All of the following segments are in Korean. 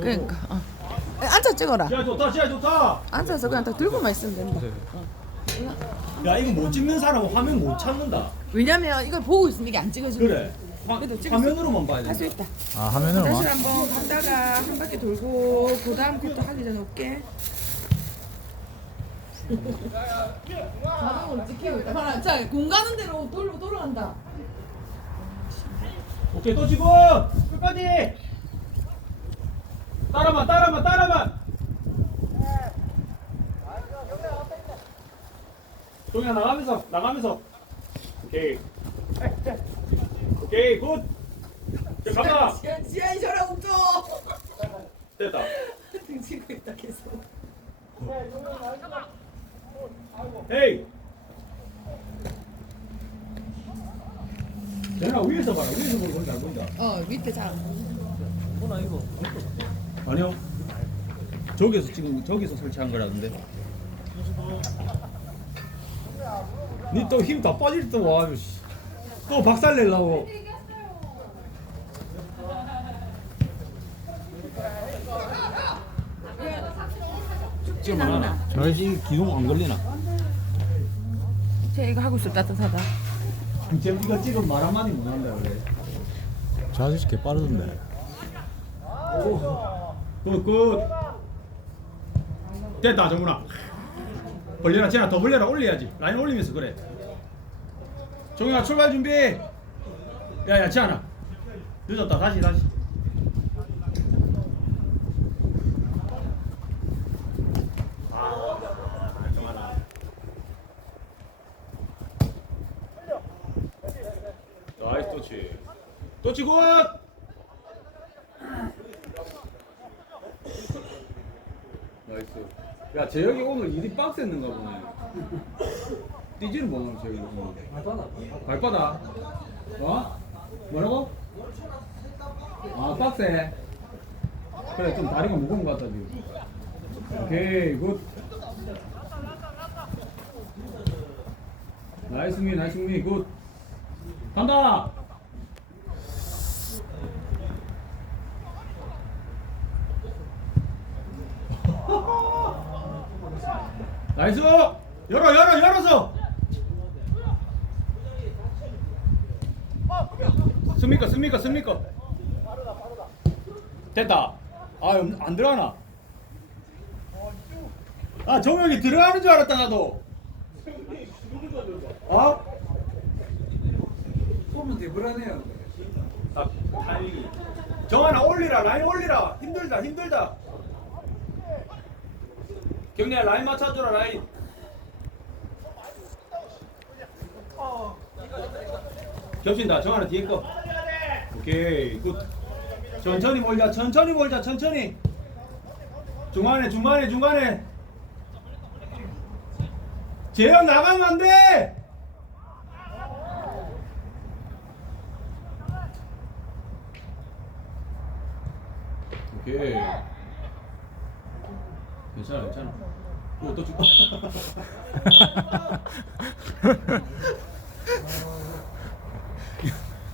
그러니까 어. 앉아 찍어라. 지하 좋다 지하 좋다. 앉아서 그냥 다 들고만 있으면 된다. 야 이거 못 찍는 사람은 화면 못 찾는다. 왜냐면 이걸 보고 있으면 이게 안 찍어지는 그래. 화, 그래도 찍을 화면으로만 봐야 할 수 돼 있다. 아 화면으로 다시 와. 한번 갔다가 한 바퀴 돌고 그 다음 것도 하기 전에 올게. 자동으로 찍히고 있다. 봐라 자 공가는 대로 돌고 돌아간다. 오케이 또 찍어. 끝까지 따라만 따라만 따라만. 동현 나가면서 나가면서. 오케이. 오케이 굿. 자, 간다. 지한 지한 저랑 됐다. 등치고 있다 계속. 헤이. 내가 위에서 봐라. 위에서 건지 안 보인다. 어 밑에 잘 아니요. 저기서 지금 저기서 설치한 거라는데. 니 또 힘 다 빠질 때와 또 박살 내려고. 지금 하나 저희 기둥 안 걸리나? 쟤 이거 하고 있어 따뜻하다. 지금 이거 찍으면 말 한마디 못 한다 그래. 저 아저씨 개 빠르던데. 굿굿. 됐다 정훈아. 벌려라 쟤나 더 벌려라. 올려야지. 라인 올리면서 그래. 정훈아 출발 준비. 야야 쟤나 늦었다. 다시 다시. 나이스 터치. 터치 굿 나이스. 야 재혁이 오늘 일이 빡셌는가 보네. 뛰지는 뭐하는 재혁이 오늘. 발바닥. 발바닥. 어? 뭐라고? 아 빡세. 그래 좀 다리가 무거운 것 같다 지금. 오케이 굿. 나이스 미 나이스 미 굿. 간다. 나이스! 열어 열어 열어서! 씁니까 씁니까 씁니까? 됐다. 아안 안 들어가나? 아 정혁이 들어가는 줄 알았다 나도. 어? 보면 되불하네요. 아 다행히. 정하나 올리라 라인 올리라 힘들다 힘들다. 경리야 라인 맞춰줘라 라인. 겹친다 정하나 뒤에 거. 오케이 굿. 천천히 몰자 천천히 몰자 천천히. 중간에 중간에 중간에. 재현 나가면 안 돼. 오케이. 괜찮아, 괜찮아. 오, 또 죽어.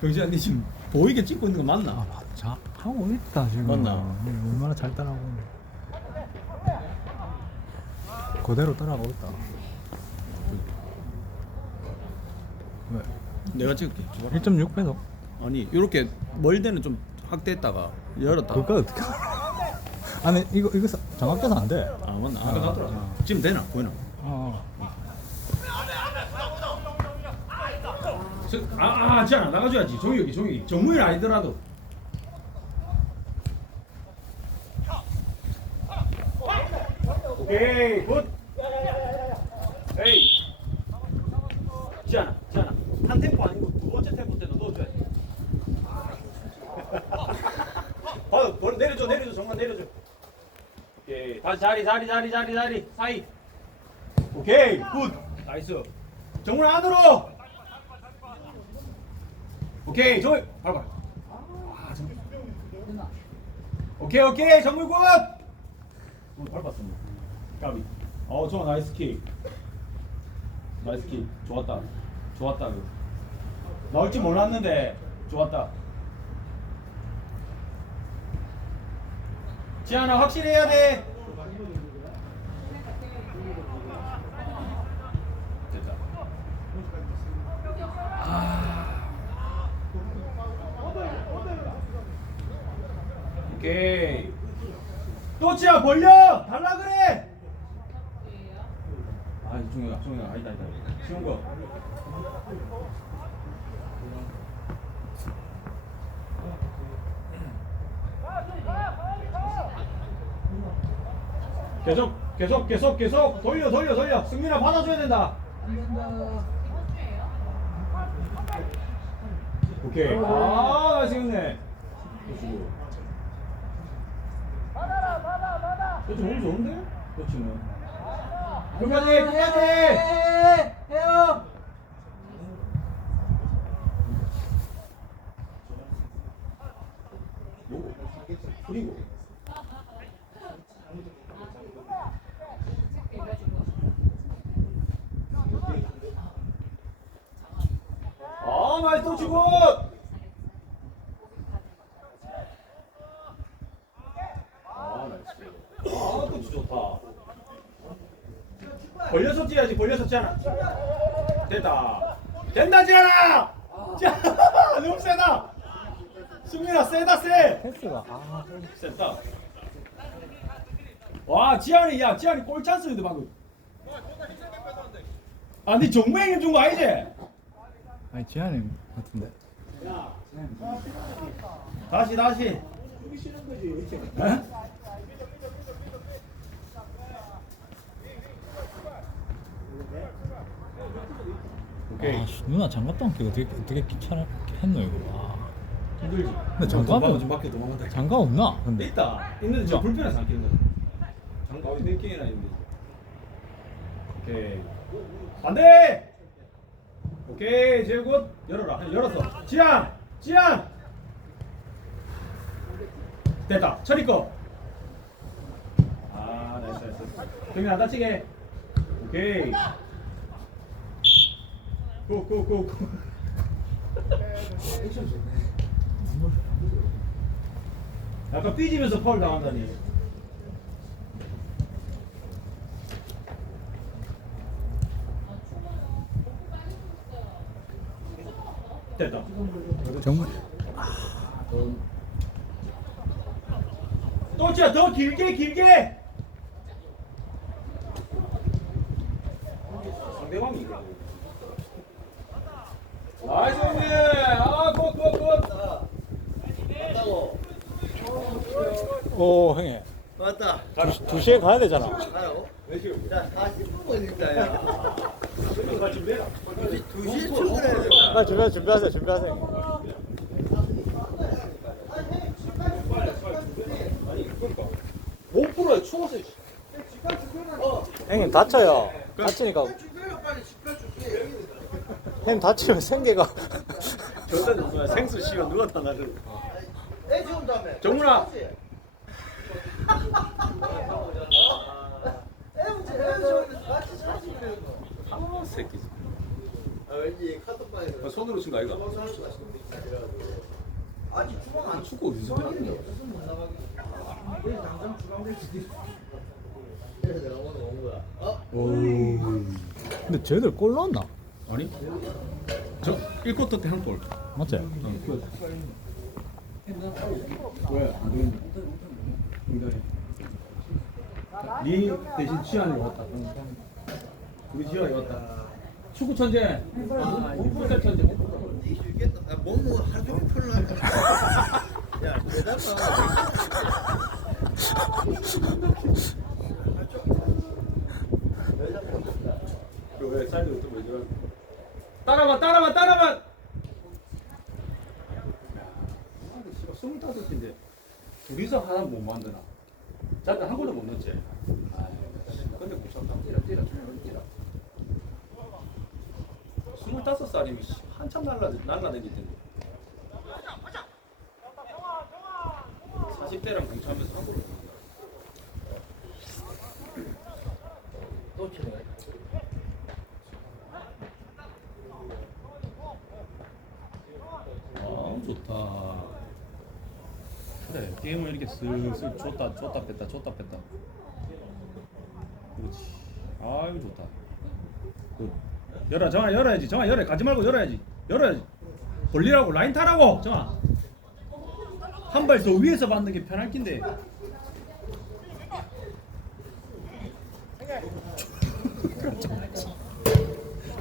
경진아, 니 지금 보이게 찍고 있는 거 맞나? 아, 자 하고 있다 지금. 맞나? 얼마나 잘 따라오고. 그대로 따라가고 있다. 왜? 내가 찍을게. 1.6 배속. 아니, 이렇게 멀대는 좀 확대했다가 열었다. 그거 어떻게? 아니 이거 이거 사- 장악돼서 안 돼. 아, 맞나? 아까 나더라. 지금 되나? 보이나? 어. 저- 아, 아, 지않아 나가줘야지. 종혁이, 종혁이. 정무일 아니더라도. 오케이, 굿. 에이. 지않아, 지않아. 한 템포 아니고 두 번째 템포 때도 넣어줘야지. 어, 뭘 내려줘, 내려줘, 정말 내려줘. 오케이, 다시 자리, 자리, 자리, 자리, 자리, 사이. 오케이, 굿. 나이스. 정문 안으로. 오케이, 저 바로 봐. 아. 오케이, 오케이, 정문 굿. 오, 바로 봤어. 까비. 어, 좋아, 나이스 킥. 나이스 킥. 좋았다. 좋았다. 그. 나올 줄 몰랐는데 좋았다. 지한아 확실히 해야 돼. 됐다. 오케이. 또 치야 벌려. 달라 그래. 아, 종혁아, 종혁아, 아니다, 아니다. 쉬운 거. 계속, 계속, 계속, 계속 돌려, 돌려, 돌려. 승민아 받아줘야 된다. 오케이. 아, 나이스 했네. 받아라, 받아, 몸 좋은데? 그렇지는. 끝까지, 끝까지. 해요. 요거 그리고 아 나이스 터치 굿! 아 나이스 아 터치 좋다 벌려서 뛰잖아 됐다 된다 지현아 자 너무 세다 승민아 세다 세 패스가 아 센터. 와 지한이 야 지한이 골 찬스인데 방금. 아니 정맹이 준거 아니지? 아니 지한이 같은데 다시 다시. 에? 오케이. 아 씨, 누나 장갑도 안 끼고 어떻게 어떻게 귀찮아 했노 이거 아. 힘들지. 근데 장갑은 좀 밖에 도망간다. 장갑 없나 근데 있다. 있는데 저. 불편해서 안 끼는 거야. 장갑이 몇 개나 있는데. 오케이. 반대. 오케이 제일 굿. 열어라. 열었어. 지양. 지양. 됐다. 처리 거. 아 나이스 나이스. 경민 안 다치게. 오케이. 고고고 고. 약간 삐지면서 파울 당한다니. 됐다. 정말 또 치야 더 길게 길게. 상대방이 이거. 나이스 형님. 아, 굿, 굿, 굿. 오 형님 맞다. 두, 두 시에 가야 되잖아 가라고? 자, 40분 있다. 나 지금 내라. 2시에 출근해야 된다. 빨리 준비 준비하세요 준비하세요 아니, 그러니까. 못 풀어요. 추워서. 형님 다쳐요 다치니까 형님 다치면 생계가 저는 생수 씨가 나를. 애 지금 다음에. 정훈아. 아, 새끼. 아, 손으로 친 거 아이가? 아직 주방 안 축구 어디서 하는데? 내일 당장 주방 될 수도 있어. 그래서 내가 오늘 온 거야. 어? 근데 쟤들 골 넣었나 아니? 저 1쿼터 때 한 골. 맞지? 왜? 안. 니 대신 지한이 왔다. 우리 지한이 왔다. 축구 천재. 아, fut살 천재. 아, 몸은 하루 종일 풀어놔. 야, 게다가. 왜 사이드로 또왜 저러? 따라만 따라만 따라만. 스물다섯인데 둘이서 하나 못 만드나? 자들 한 골도 못 넣지. 아, 근데 무섭다. 뛰라 뛰라 뛰라. 스물다섯 살이면 씨, 한참 날라 날라다닐 텐데. 40대랑 공차하면서 한 골도 못 넣는다. 또 치네. 아. 좋다. 그래 게임 게임을 이렇게 슬슬 줬다 줬다 뺐다 줬다 뺐다. 그렇지. 아유 좋다. 굿. 열어 정아 열어야지. 정아 열어. 가지 말고 열어야지. 열어야지. 벌리라고 라인 타라고 정아. 한 발 더 위에서 받는 게 편할 낀데.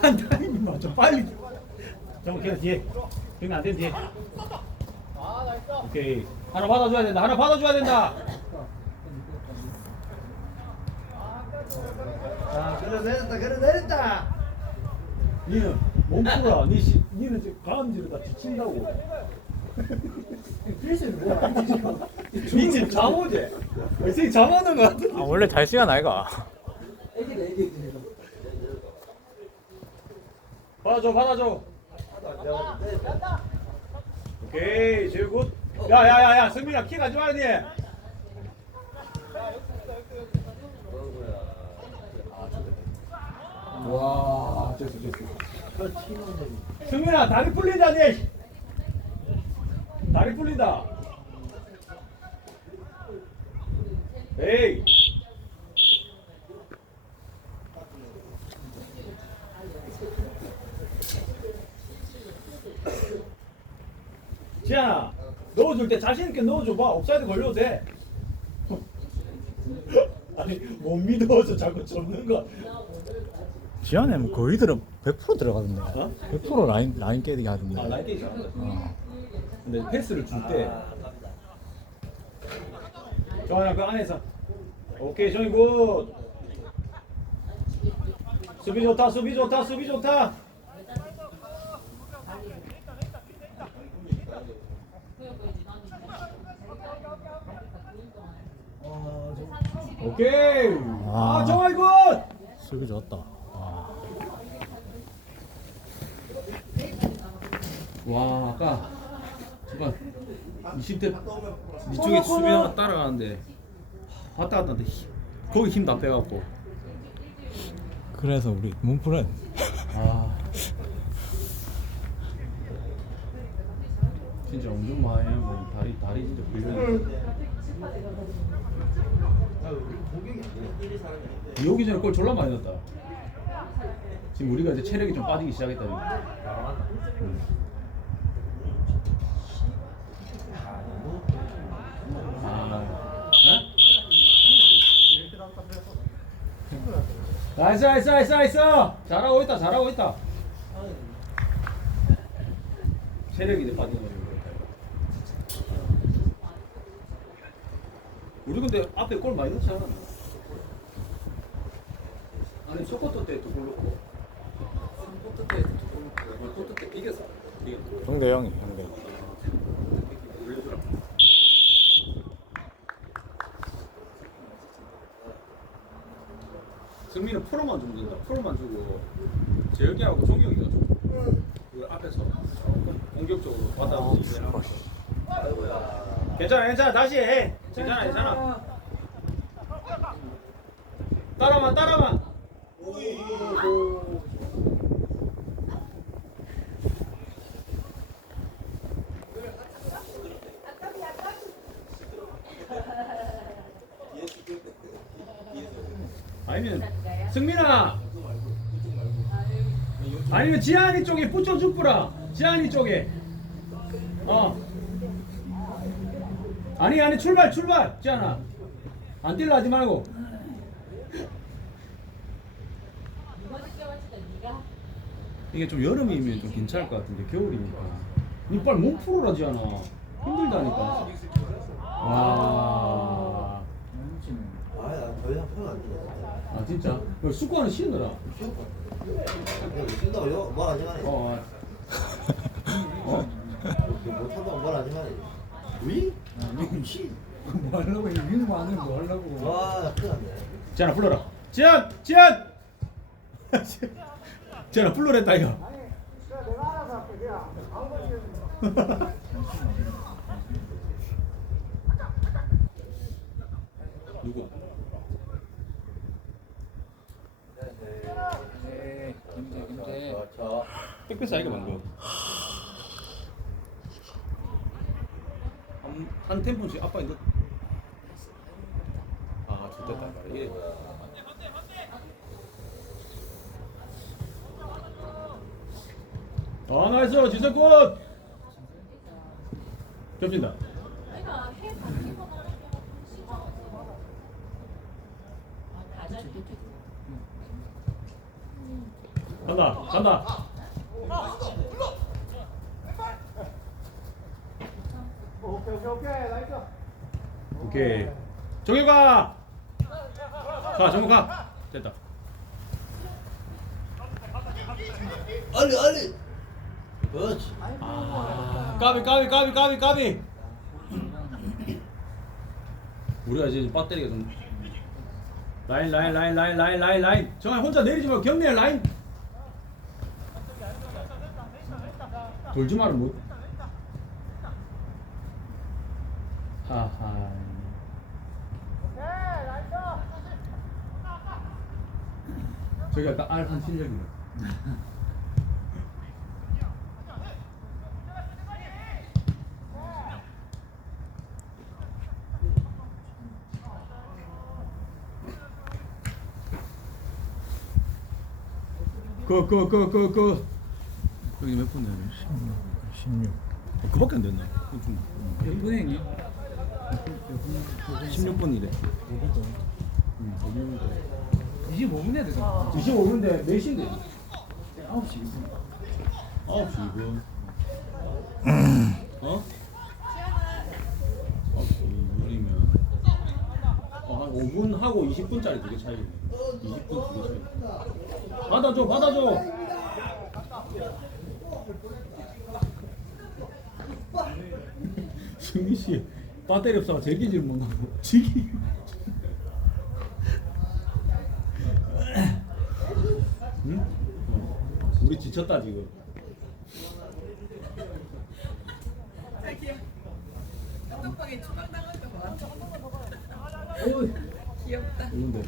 한 타이밍 맞춰 빨리. 정아 걔 뒤에 그러면 안 돼 뒤에 오케이. 하나 받아줘야 된다. 하나 받아줘야 된다. 아 그래 내렸다 그래 내렸다. 니는 몸풀어. 니 시, 니는 지금 가운데로 다 지친다고. 필수는 뭐야? 니 지금 잠오지? 벌써 잠오는 거 같은데. 아 원래 잘 시간 아이가. 애기다 애기 받아줘 받아줘 오케이 제일 굿. 야야야야 승민아 키 가져와야 돼. 와 됐어 됐어. 승민아 다리 풀린다 니 다리 풀린다. 에이 지현아 넣어줄 때 자신 있게 넣어줘봐 옵사이드 걸려도 돼 아니 못 믿어서 자꾸 접는 거 지안에는 거의 들어 100% 들어가던데 어? 100% 라인 라인 깨지게 하던데 아, 라이팅 잘한다. 어. 근데 패스를 줄 때. 정환아 그 안에서. 오케이 정이 굿. 수비 좋다 수비 좋다 수비 좋다. 오케이. 아 아. 정환이 굿. 수비 좋았다 아. 와 아까 잠깐 20대 이쪽에 수비 하나 따라가는데 왔다 갔다 하는데 힘- 거기 힘 다 빼갖고 그래서 우리 문프는 아 진짜 엄청 많이 하면 다리 다리 진짜 불려 비 오기 전에 골 졸라 많이 넣었다 지금 우리가 이제 체력이 좀 빠지기 시작했다. 음. 아, 어? 나이스 나이스 나이스 나이스. 잘하고 있다 잘하고 있다. 체력이 이제 빠진 거죠. 우리 근데 앞에 골 많이 넣지 않았나? 아니 소코토 때두골 넣고 소코토 때두골 넣고 소코토 때. 이겼어. 형대 형이 형대. 승민은 프로만 주면 된다. 프로만 주고 재혁이하고 종혁이가 줘. 그 앞에서 공격적으로 받아주지. 괜찮아 괜찮아 다시 해. 괜찮아 괜찮아. 따라만 따라만. 아니면 승민아 아니면 지한이 쪽에 붙여줄거라 지한이 쪽에 어 아니 아니 출발 출발 지한아 안 뛸라 하지 말고 이게 좀 여름이면 좀 괜찮을 것 같은데 겨울이니까 니 빨리 몸 풀어라 지않아 힘들다니까 와. 아나더 이상 표현 안 돼. 아 진짜? 그 쉰다고 요 말 하지 마네. 어, 어. 못한다고 말 하지 마네. 위? 미치. 뭐 하려고 이기는 거 아니면 뭐 하려고 와 큰일 났네. 지한아 불러라. 지한 지한 지한아 불러랬다 이거. 누구? 김대 김대 빽빽 사이가 방금 한, 한 템포씩 압박이 넣. 아 좋겠다. 이게 아 나이스. 지석군 겹친다. 간다. 간다 오케이 나이스. 오케이. 정혁아! 가 정혁 가 됐다. 얼리 얼리 그렇지. 아. 까비 까비 까비 까비 까비. 우리가 이제 배터리가 좀 라인 라인 라인 라인 라인 라인 라인. 정환 혼자 내리지 말고 경례 라인. 돌지 말은 뭐. 저기 약간 알판 실력이네. 그그그그그 여기 몇 분이야? 16 그밖에 안 됐나 몇 분에 있니? 16분이래. 25분 해야 되잖아. 25분인데 몇 시인데? 9시 2분 9시 2분. 어? 9시 2분이면. 어, 한 5분 하고 20분짜리 두개 차이네. 20분 두개 차이. 받아줘 받아줘! 승민 씨 배터리 없어서 제기질 못 하고 지기 응? 어. 우리 지쳤다 지금 거 봐. 귀엽다. 있는데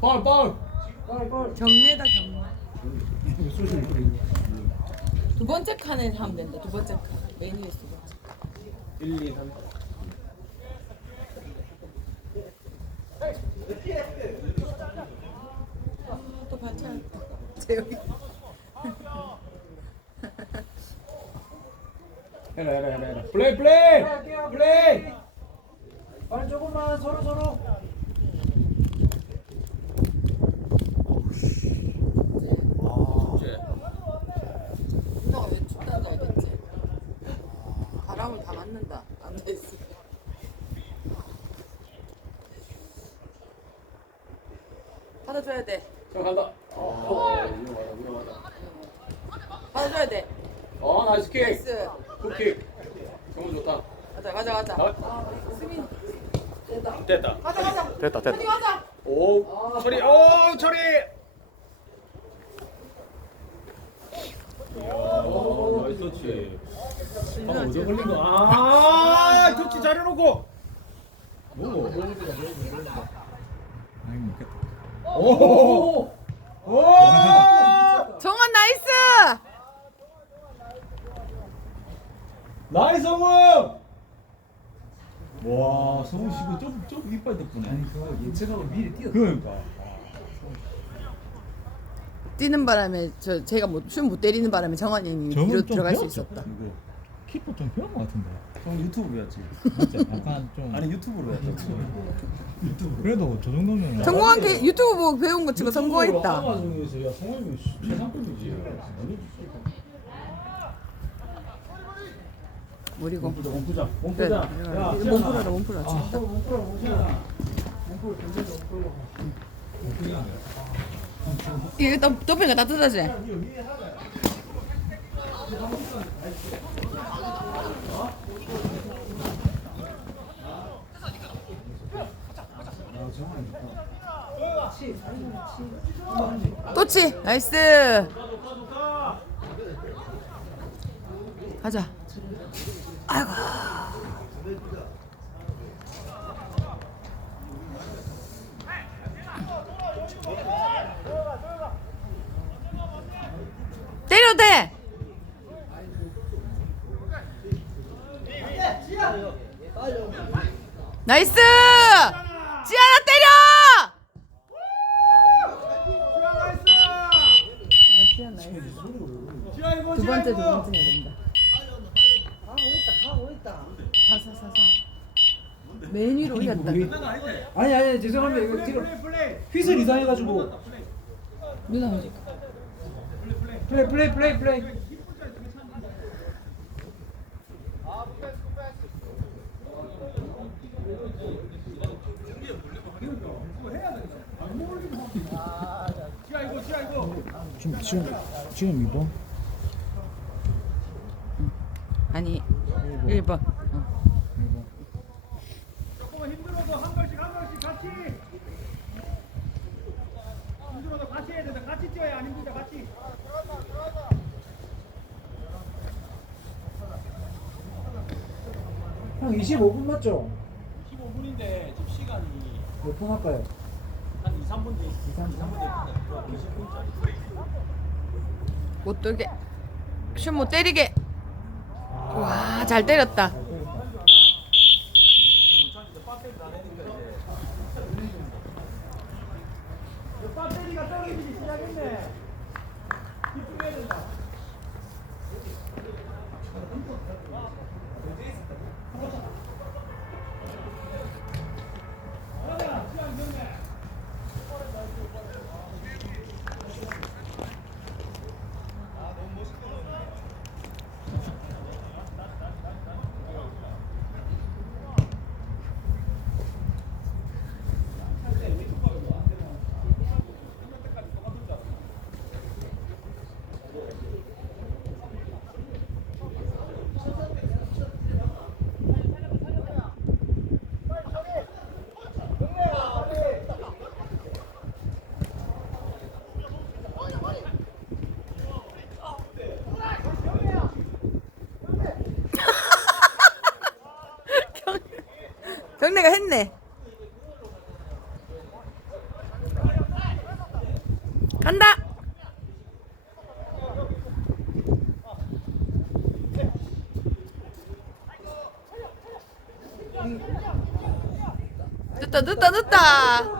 빨 빨. 경례다 경례. 두 번째 칸에 하면 된다. 두 번째 칸. 메뉴에서 두 번째. 1, 2, 3. 아, 또 반찬. 재혁이. 해라 해라 해라 해라. 플레이 플레이. 플레이. 아니 조금만 서로 서로 이제 누나가 왜 춥다는지 알겠지? 바람을 다 맞는다. 앉아 있어. 받아줘야 돼. 자 간다. 어, 위험하다 위험하다. 받아줘야 돼. 어 나이스 킥. 나이스. 굿킥. 정말 좋다. 가자 가자 가자. 아. 아, 수민. 됐다. 됐다. 가자 가자. 됐다 됐다 어디 가자. 오 처리 오 처리. 오 나이스 터치. 방금 어디서 걸린 거? 아 잘해놓고. 뭐? 아이 먹겠다 오. 오. 정원 나이스. 나이스 성우! 와 성우 씨가 좀, 좀 이빨 덕분에 아니 그거 예측하고 미리 뛰어 그러니까 뛰는 바람에 저 제가 못슛못 때리는 바람에 저건 뒤로 좀 들어갈 수 배웠죠? 있었다. 누구? 키퍼 좀 배운 것 같은데 형 유튜브 배웠지. 진짜 약간 좀 아니 유튜브로 배웠지. 그래도 저 정도면 성공한 게 유튜브 보고 배운 거 치고 성공했다. 아마존에서 야 성우님이 최상급이지 뭐리고? 몸푸자 몸푸자 그래. 몸푸자 야 몸풀어라 몸풀어. 진짜. 몸푸라 몸푸자 이거 또 덮으니까 따뜻하지? 또치. 나이스. 가자. 아이고. 때려도 나이스! 지하나 때려! 두 번째 두 번째 해야 된다. 사사사사. 맨 위로 올렸다. 아니 아니 죄송합니다 이거 지금 휘슬 이상해가지고 누나 오지. 플레이 플레이 플레이 플레이 지금 지금 지금 이거? 아니 1번. 조금만 힘들어도 한 발씩 한 발씩 같이. 힘들어도 같이 해야 된다. 같이 뛰어야 안 힘들다. 같이. 형 25분 맞죠? 15분인데 지금 시간이 몇 분 할까요? 한 2, 3분 뒤 2, 3, 3분 못 돌게. 슛 못 때리게. 와, 잘 때렸다. 경례가 했네. 간다. 늦다 늦다 늦다.